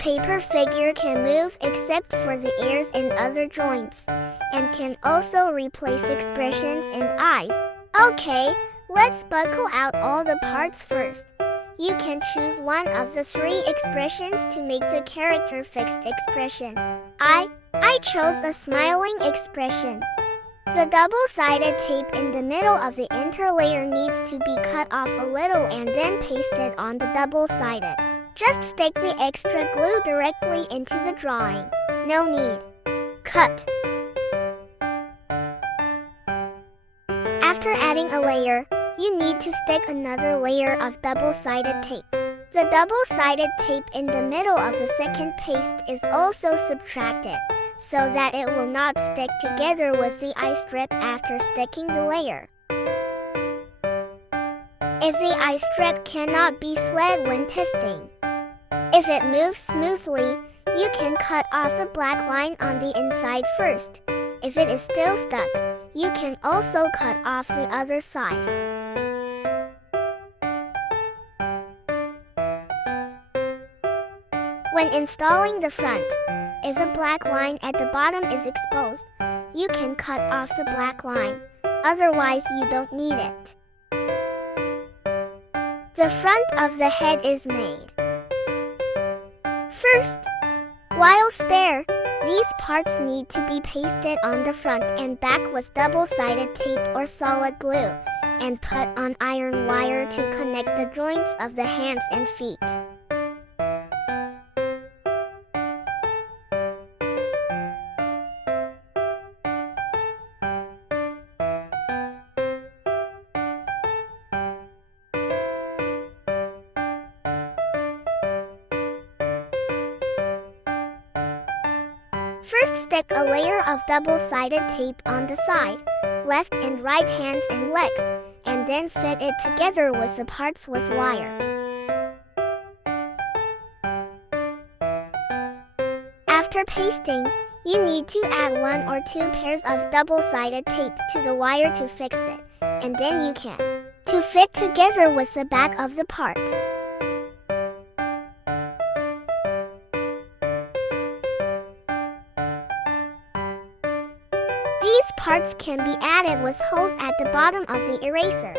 paper figure can move except for the ears and other joints, and can also replace expressions and eyes. Okay, let's buckle out all the parts first. You can choose one of the 3 expressions to make the character fixed expression. I chose a smiling expression. The double-sided tape in the middle of the interlayer needs to be cut off a little and then pasted on the double-sided. Just stick the extra glue directly into the drawing. No need. Cut. After adding a layer, you need to stick another layer of double-sided tape. The double-sided tape in the middle of the second paste is also subtracted, so that it will not stick together with the eye strip after sticking the layer. If the eye strip cannot be slid when testing, if it moves smoothly, you can cut off the black line on the inside first. If it is still stuck, you can also cut off the other side. When installing the front, if the black line at the bottom is exposed, you can cut off the black line. Otherwise, you don't need it. The front of the head is made. First, while spare, these parts need to be pasted on the front and back with double-sided tape or solid glue, and put on iron wire to connect the joints of the hands and feet. First, stick a layer of double-sided tape on the side, left and right hands and legs, and then fit it together with the parts with wire. After pasting, you need to add 1 or 2 pairs of double-sided tape to the wire to fix it, and then you can to fit together with the back of the part. These parts can be added with holes at the bottom of the eraser.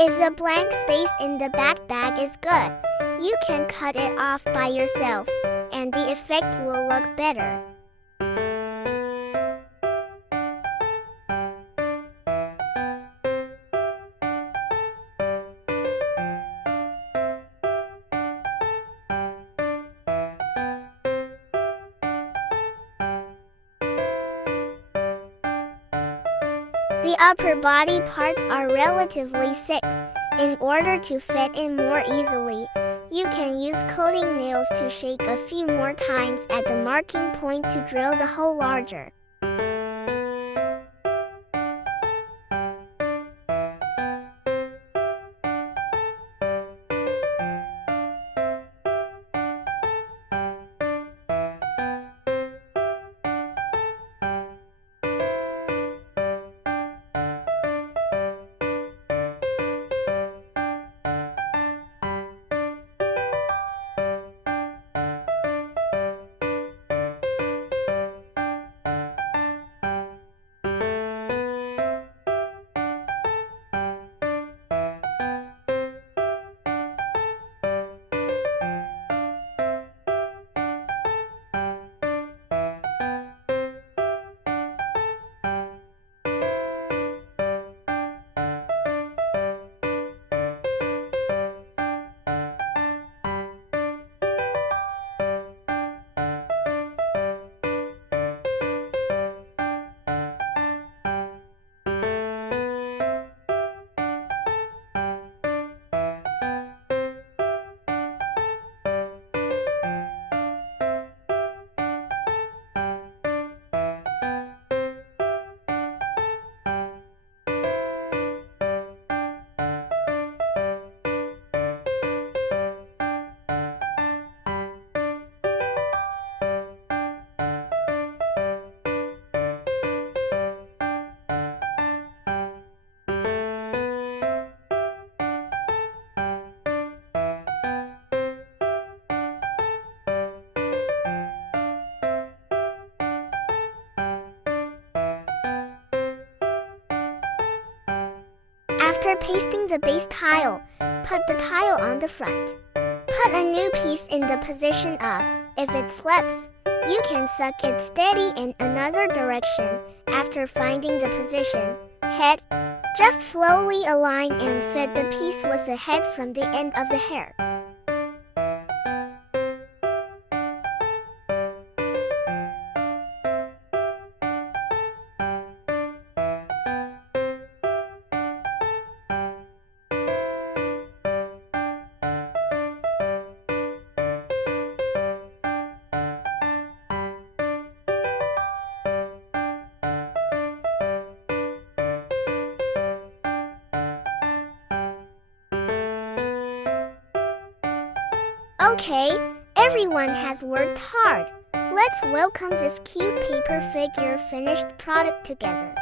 Is a blank space in the back bag is good. You can cut it off by yourself, and the effect will look better. The upper body parts are relatively thick. In order to fit in more easily, you can use coating nails to shake a few more times at the marking point to drill the hole larger. After pasting the base tile, put the tile on the front. Put a new piece in the position up. If it slips, you can suck it steady in another direction. After finding the position, head, just slowly align and fit the piece with the head from the end of the hair. Okay, everyone has worked hard. Let's welcome this cute paper figure finished product together.